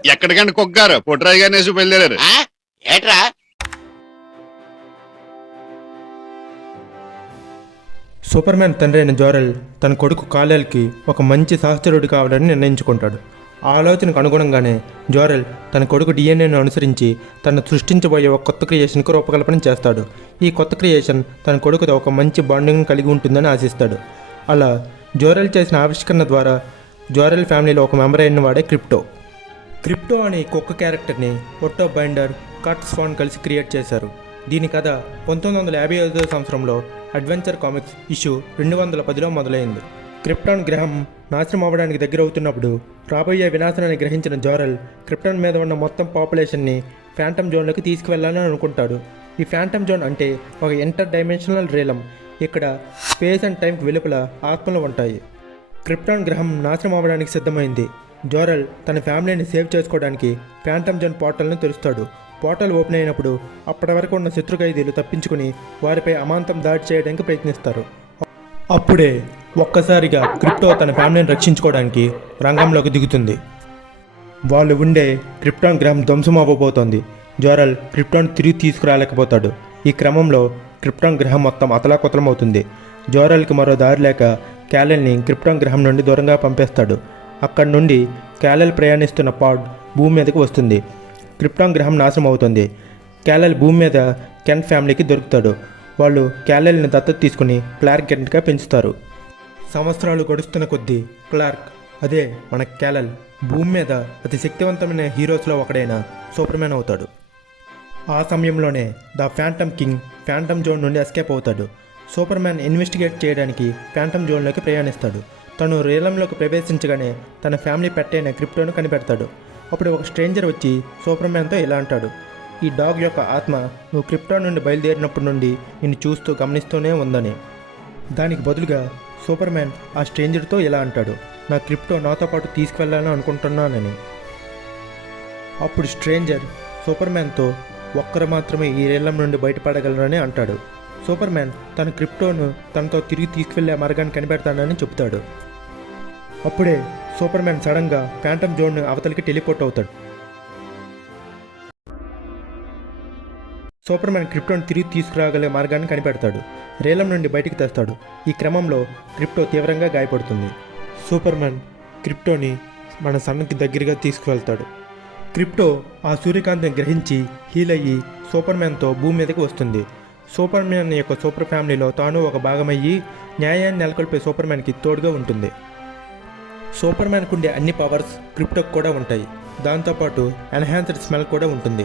ఎక్కడికంటే కుక్కారు పుట్టరాజు గారిని వేసి బయలుదేరారు. ఆ? ఏట్రా? సూపర్ మ్యాన్ తండ్రి అయిన జోరెల్ తన కొడుకు కాలేల్కి ఒక మంచి సహచరుడు కావాలని నిర్ణయించుకుంటాడు. ఆ ఆలోచనకు అనుగుణంగానే జోరెల్ తన కొడుకు డిఎన్ఏను అనుసరించి తను సృష్టించబోయే ఒక కొత్త క్రియేషన్కు రూపకల్పన చేస్తాడు. ఈ కొత్త క్రియేషన్ తన కొడుకుతో ఒక మంచి బాండింగ్ కలిగి ఉంటుందని ఆశిస్తాడు. అలా జోరెల్ చేసిన ఆవిష్కరణ ద్వారా జోరెల్ ఫ్యామిలీలో ఒక మెంబర్ అయిన వాడే క్రిప్టో. క్రిప్టో అనే కుక్క క్యారెక్టర్ని ఒట్టో బైండర్, కట్ స్వాన్ కలిసి క్రియేట్ చేశారు. దీని కథ 1955 సంవత్సరంలో అడ్వెంచర్ కామిక్స్ ఇష్యూ 210లో మొదలైంది. క్రిప్టాన్ గ్రహం నాశనం అవ్వడానికి దగ్గర అవుతున్నప్పుడు రాబోయే వినాశనాన్ని గ్రహించిన జోరెల్ క్రిప్టాన్ మీద ఉన్న మొత్తం పాపులేషన్ని ఫ్యాంటమ్ జోన్లోకి తీసుకువెళ్లాలని అనుకుంటాడు. ఈ ఫ్యాంటమ్ జోన్ అంటే ఒక ఇంటర్ డైమెన్షనల్ రీలం. ఇక్కడ స్పేస్ అండ్ టైంకి వెలుపల ఆత్మలు ఉంటాయి. క్రిప్టాన్ గ్రహం నాశనం అవ్వడానికి సిద్ధమైంది. జోరెల్ తన ఫ్యామిలీని సేవ్ చేసుకోవడానికి ఫ్యాంటమ్ జోన్ పోర్టల్ను తెరుస్తాడు. పోర్టల్ ఓపెన్ అయినప్పుడు అప్పటి వరకు ఉన్న శత్రు ఖైదీలు తప్పించుకుని వారిపై అమాంతం దాడి చేయడానికి ప్రయత్నిస్తారు. అప్పుడే ఒక్కసారిగా క్రిప్టో తన ఫ్యామిలీని రక్షించుకోవడానికి రంగంలోకి దిగుతుంది. వాళ్ళు ఉండే క్రిప్టాన్ గ్రహం ధ్వంసం అవ్వబోతోంది. జోరెల్ క్రిప్టాన్ తిరిగి తీసుకురాలేకపోతాడు. ఈ క్రమంలో క్రిప్టాన్ గ్రహం మొత్తం అతలాకుతలం అవుతుంది. జోరెల్కి మరో దారి లేక క్యాలెల్ని క్రిప్టాన్ గ్రహం నుండి దూరంగా పంపేస్తాడు. అక్కడి నుండి క్యాలెల్ ప్రయాణిస్తున్న పాడ్ భూమి మీదకి వస్తుంది. క్రిప్టాన్ గ్రహం నాశనం అవుతుంది. క్యాలెల్ భూమి మీద కెన్ ఫ్యామిలీకి దొరుకుతాడు. వాళ్ళు క్యాలెల్ని దత్తత తీసుకుని క్లార్క్ కెంట్గా పెంచుతారు. సంవత్సరాలు గడుస్తున్న కొద్దీ క్లార్క్, అదే మన క్యాలెల్, భూమి మీద అతి శక్తివంతమైన హీరోస్లో ఒకడైన సూపర్ మ్యాన్ అవుతాడు. ఆ సమయంలోనే the phantom king phantom zone నుండి ఎస్కేప్ అవుతాడు. సూపర్ మ్యాన్ ఇన్వెస్టిగేట్ చేయడానికి ఫ్యాంటమ్ జోన్లోకి ప్రయాణిస్తాడు. తను రీలంలోకి ప్రవేశించగానే తన ఫ్యామిలీ పెట్ అయిన క్రిప్టోను కనిపెడతాడు. అప్పుడు ఒక స్ట్రేంజర్ వచ్చి సూపర్ మ్యాన్తో ఇలా అంటాడు: ఈ డాగ్ యొక్క ఆత్మ నువ్వు క్రిప్టాన్ నుండి బయలుదేరినప్పటి నుండి నిన్ను చూస్తూ గమనిస్తూనే ఉందని. దానికి బదులుగా సూపర్ మ్యాన్ ఆ స్ట్రేంజర్తో ఇలా అంటాడు: నా క్రిప్టో నాతో పాటు తీసుకువెళ్ళాలని అనుకుంటున్నానని. అప్పుడు స్ట్రేంజర్ సూపర్ మ్యాన్తో ఒక్కరు మాత్రమే ఈ రీలం నుండి బయటపడగలరని అంటాడు. సూపర్ మ్యాన్ తన క్రిప్టోను తనతో తిరిగి తీసుకువెళ్ళే మార్గాన్ని కనిపెడతానని చెప్తాడు. అప్పుడే సూపర్ మ్యాన్ సడన్గా ఫ్యాంటమ్ జోన్ అవతలికి టెలిపోర్ట్ అవుతాడు. సూపర్ మ్యాన్ క్రిప్టోని తిరిగి తీసుకురాగలే మార్గాన్ని కనిపెడతాడు. రీలం నుండి బయటికి తెస్తాడు. ఈ క్రమంలో క్రిప్టో తీవ్రంగా గాయపడుతుంది. సూపర్ మ్యాన్ క్రిప్టోని మన సన్కి దగ్గరగా తీసుకువెళ్తాడు. క్రిప్టో ఆ సూర్యకాంతిని గ్రహించి హీల్ అయ్యి సూపర్ మ్యాన్తో భూమి మీదకి వస్తుంది. సూపర్ మ్యాన్ యొక్క సూపర్ ఫ్యామిలీలో తాను ఒక భాగమయ్యి న్యాయాన్ని నెలకొల్పే సూపర్ మ్యాన్కి తోడుగా ఉంటుంది. సూపర్ మ్యాన్కు ఉండే అన్ని పవర్స్ క్రిప్టోకి కూడా ఉంటాయి. దాంతోపాటు ఎన్హాన్స్డ్ స్మెల్ కూడా ఉంటుంది.